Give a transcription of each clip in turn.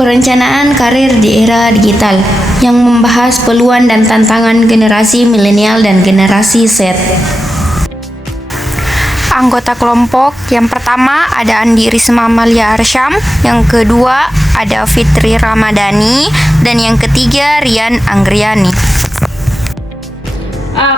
Perencanaan karir di era digital yang membahas peluang dan tantangan generasi milenial dan generasi Z. Anggota kelompok yang pertama ada Andi Risma Amalia Arsyam, yang kedua ada Fitri Ramadhani, dan yang ketiga Rian Anggriani.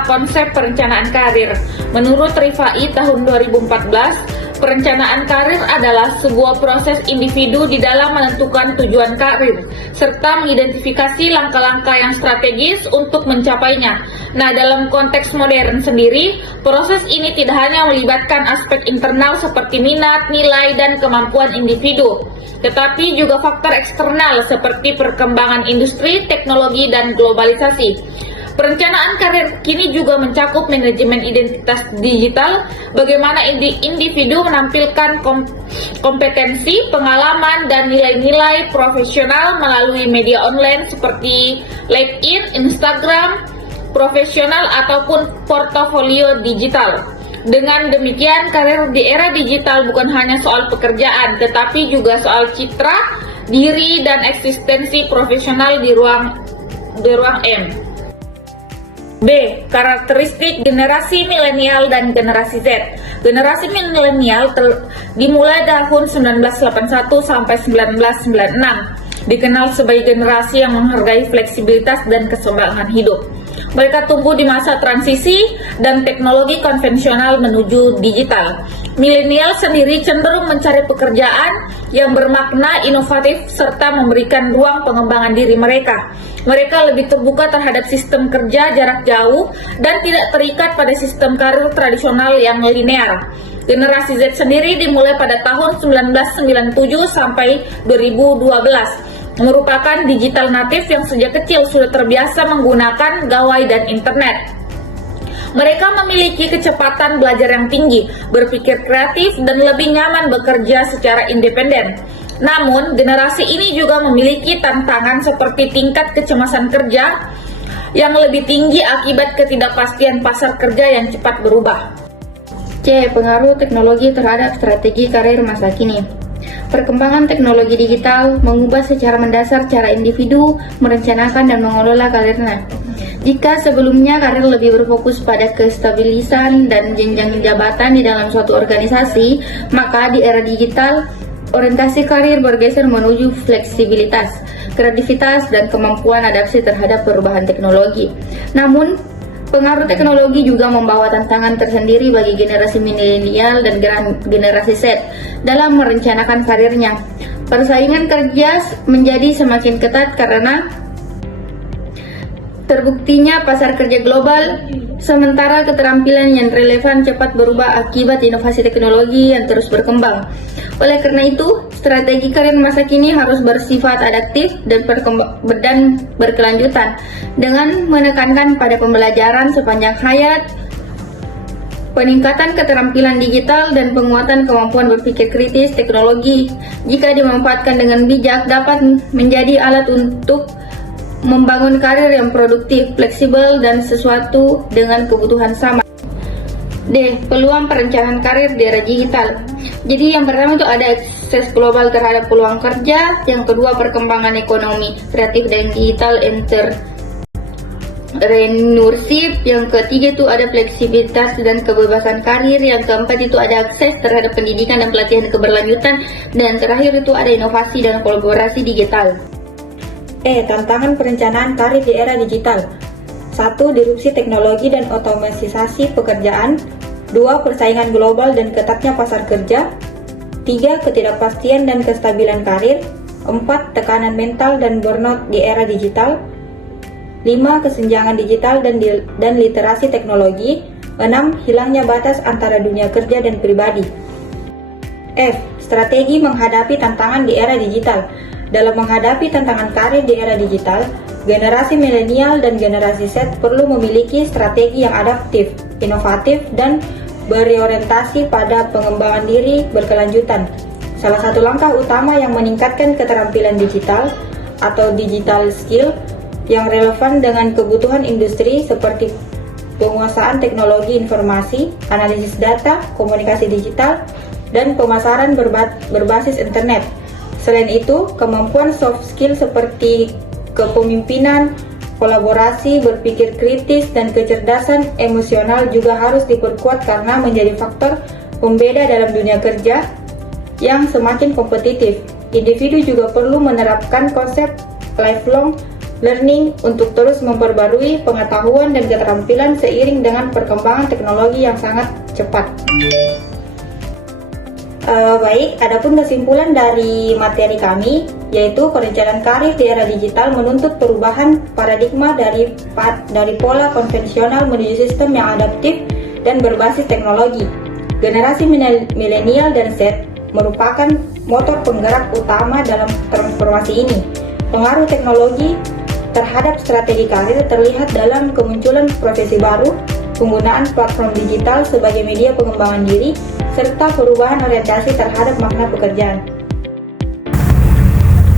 Konsep perencanaan karir. Menurut Rifai tahun 2014, perencanaan karir adalah sebuah proses individu di dalam menentukan tujuan karir, serta mengidentifikasi langkah-langkah yang strategis untuk mencapainya. Nah, dalam konteks modern sendiri, proses ini tidak hanya melibatkan aspek internal seperti minat, nilai, dan kemampuan individu, tetapi juga faktor eksternal seperti perkembangan industri, teknologi, dan globalisasi. Perencanaan karir kini juga mencakup manajemen identitas digital, bagaimana individu menampilkan kompetensi, pengalaman, dan nilai-nilai profesional melalui media online seperti LinkedIn, Instagram, profesional, ataupun portofolio digital. Dengan demikian, karir di era digital bukan hanya soal pekerjaan, tetapi juga soal citra, diri, dan eksistensi profesional di ruang M. B. Karakteristik generasi milenial dan generasi Z. Generasi milenial dimulai tahun 1981 sampai 1996. Dikenal sebagai generasi yang menghargai fleksibilitas dan keseimbangan hidup. Mereka tumbuh di masa transisi dan teknologi konvensional menuju digital. Milenial sendiri cenderung mencari pekerjaan yang bermakna, inovatif, serta memberikan ruang pengembangan diri mereka. Mereka lebih terbuka terhadap sistem kerja jarak jauh dan tidak terikat pada sistem karir tradisional yang linear. Generasi Z sendiri dimulai pada tahun 1997 sampai 2012. Merupakan digital natif yang sejak kecil sudah terbiasa menggunakan gawai dan internet. Mereka memiliki kecepatan belajar yang tinggi, berpikir kreatif, dan lebih nyaman bekerja secara independen. Namun, generasi ini juga memiliki tantangan seperti tingkat kecemasan kerja yang lebih tinggi akibat ketidakpastian pasar kerja yang cepat berubah. C. Pengaruh teknologi terhadap strategi karir masa kini. Perkembangan teknologi digital mengubah secara mendasar cara individu merencanakan dan mengelola karirnya. Jika sebelumnya karir lebih berfokus pada kestabilisan dan jenjang jabatan di dalam suatu organisasi, maka di era digital, orientasi karir bergeser menuju fleksibilitas, kreativitas, dan kemampuan adaptasi terhadap perubahan teknologi. Namun, pengaruh teknologi juga membawa tantangan tersendiri bagi generasi milenial dan generasi Z dalam merencanakan karirnya. Persaingan kerja menjadi semakin ketat karena terbuktinya pasar kerja global, sementara keterampilan yang relevan cepat berubah akibat inovasi teknologi yang terus berkembang. Oleh karena itu, strategi karir masa kini harus bersifat adaptif dan berkelanjutan dengan menekankan pada pembelajaran sepanjang hayat, peningkatan keterampilan digital, dan penguatan kemampuan berpikir kritis. Teknologi, jika dimanfaatkan dengan bijak, dapat menjadi alat untuk membangun karir yang produktif, fleksibel, dan sesuatu dengan kebutuhan sama. D. Peluang perencanaan karir di era digital. Jadi yang pertama itu ada akses global terhadap peluang kerja, yang kedua perkembangan ekonomi kreatif dan digital entrepreneurship, yang ketiga itu ada fleksibilitas dan kebebasan karir, yang keempat itu ada akses terhadap pendidikan dan pelatihan keberlanjutan, dan terakhir itu ada inovasi dan kolaborasi digital. Tantangan perencanaan karir di era digital. 1. Disrupsi teknologi dan otomatisasi pekerjaan. 2. Persaingan global dan ketatnya pasar kerja. 3. Ketidakpastian dan kestabilan karir. 4. Tekanan mental dan burnout di era digital. 5. Kesenjangan digital dan literasi teknologi. 6. Hilangnya batas antara dunia kerja dan pribadi. F. Strategi menghadapi tantangan di era digital. Dalam menghadapi tantangan karir di era digital, generasi milenial dan generasi Z perlu memiliki strategi yang adaptif, inovatif, dan berorientasi pada pengembangan diri berkelanjutan. Salah satu langkah utama yang meningkatkan keterampilan digital atau digital skill yang relevan dengan kebutuhan industri seperti penguasaan teknologi informasi, analisis data, komunikasi digital, dan pemasaran berbasis internet. Selain itu, kemampuan soft skill seperti kepemimpinan, kolaborasi, berpikir kritis, dan kecerdasan emosional juga harus diperkuat karena menjadi faktor pembeda dalam dunia kerja yang semakin kompetitif. Individu juga perlu menerapkan konsep lifelong learning untuk terus memperbarui pengetahuan dan keterampilan seiring dengan perkembangan teknologi yang sangat cepat. Baik, adapun kesimpulan dari materi kami, yaitu perencanaan karir di era digital menuntut perubahan paradigma dari pola konvensional menuju sistem yang adaptif dan berbasis teknologi. Generasi milenial dan Z merupakan motor penggerak utama dalam transformasi ini. Pengaruh teknologi terhadap strategi karir terlihat dalam kemunculan profesi baru, penggunaan platform digital sebagai media pengembangan diri, serta perubahan orientasi terhadap makna pekerjaan.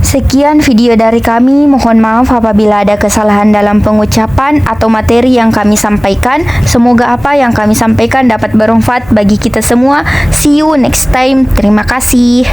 Sekian video dari kami, mohon maaf apabila ada kesalahan dalam pengucapan atau materi yang kami sampaikan. Semoga apa yang kami sampaikan dapat bermanfaat bagi kita semua. See you next time. Terima kasih.